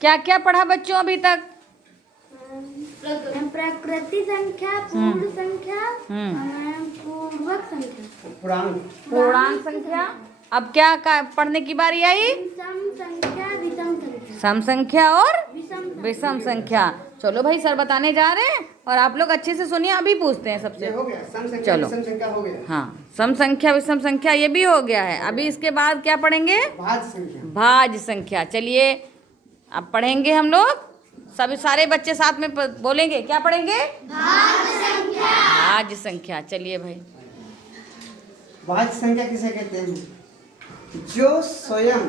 क्या क्या पढ़ा बच्चों अभी तक? प्रकृति संख्या, पूर्ण संख्या, पूर्वक संख्या, पूर्णांक संख्या। अब क्या पढ़ने की बारी आई? सम संख्या, विषम संख्या, सम संख्या और विषम विषम संख्या। चलो भाई, सर बताने जा रहे हैं और आप लोग अच्छे से सुनिए। अभी पूछते हैं सबसे। हो गया सम संख्या, चलो। विषम संख्या हो गया। हाँ, सम संख्या विषम संख्या ये भी हो गया है। अभी इसके बाद क्या पढ़ेंगे? भाज्य संख्या। भाज्य संख्या। चलिए अब पढ़ेंगे हम लोग। सभी सारे बच्चे साथ में बोलेंगे। क्या पढ़ेंगे? भाज्य संख्या। भाज्य संख्या। चलिए भाई। भाज्य संख्या किसे कहते हैं? जो स्वयं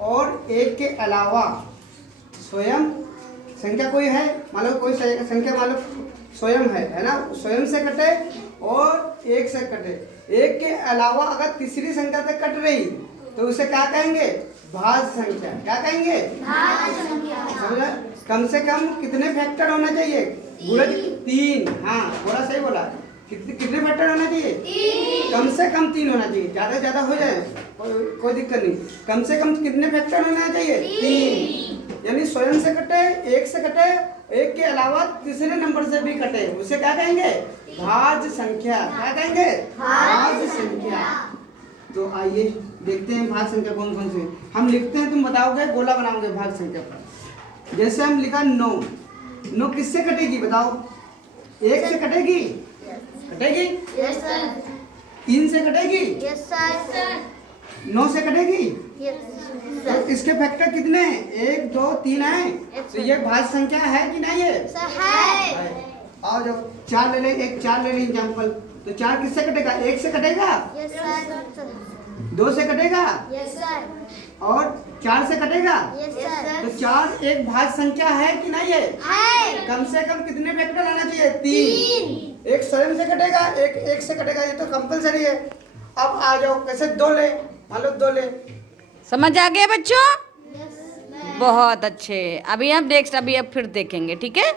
और एक के अलावा स्वयं संख्या कोई है, मान लो कोई संख्या मान लो स्वयं है ना, स्वयं से कटे और एक से कटे, एक के अलावा अगर तीसरी संख्या से कट रही तो उसे क्या कहेंगे? भाज्य संख्या। क्या कहेंगे? भाज्य संख्या। समझा? कम से कम कितने फैक्टर होना चाहिए? गुणज 3। हाँ, थोड़ा सही बोला। कितने फैक्टर होना चाहिए? 3। कम से कम 3 होना चाहिए। ज्यादा ज्यादा हो जाए कोई दिक्कत नहीं। कम से कम कितने फैक्टर होना चाहिए? 3। यानी स्वयं से कटे, एक से कटे, एक के अलावा तीसरे नंबर से भी कटे, उसे क्या कहेंगे? भाज्य संख्या। क्या कहेंगे? भाज्य संख्या। तो आइए देखते हैं भाज्य संख्या कौन कौन सी। हम लिखते हैं, तुम बताओगे, गोला बनाओगे भाज्य संख्या पर। जैसे हम लिखा 9। 9 किससे कटेगी बताओ? 1 से कटेगी? कटेगी? Yes sir. 3 से कटेगी? Yes sir. 9 से कटेगी? यस तो इसके फैक्टर कितने हैं? 1 2 3 है। तो ये भाज्य संख्या है कि नहीं है? सर है। आओ जाओ, 4 ले लें, एक 4 ले लें एग्जाम्पल। तो 4 किससे कटेगा? 1 से कटेगा? Yes sir. 2 से कटेगा? Yes sir. और 4 से कटेगा? Yes sir. तो 4 एक भाज्य संख्या है कि नहीं है? है। कम से कम कितने फैक्टर आना चाहिए? 3। एक स्वयं से कटेगा, एक से कटेगा, ये तो कंपलसरी है। अब आ जाओ, कैसे 2 ले, मान लो 2 ले। समझ आ गया बच्चों? यस। बहुत अच्छे। अभी हम नेक्स्ट अब फिर देखेंगे। ठीक है।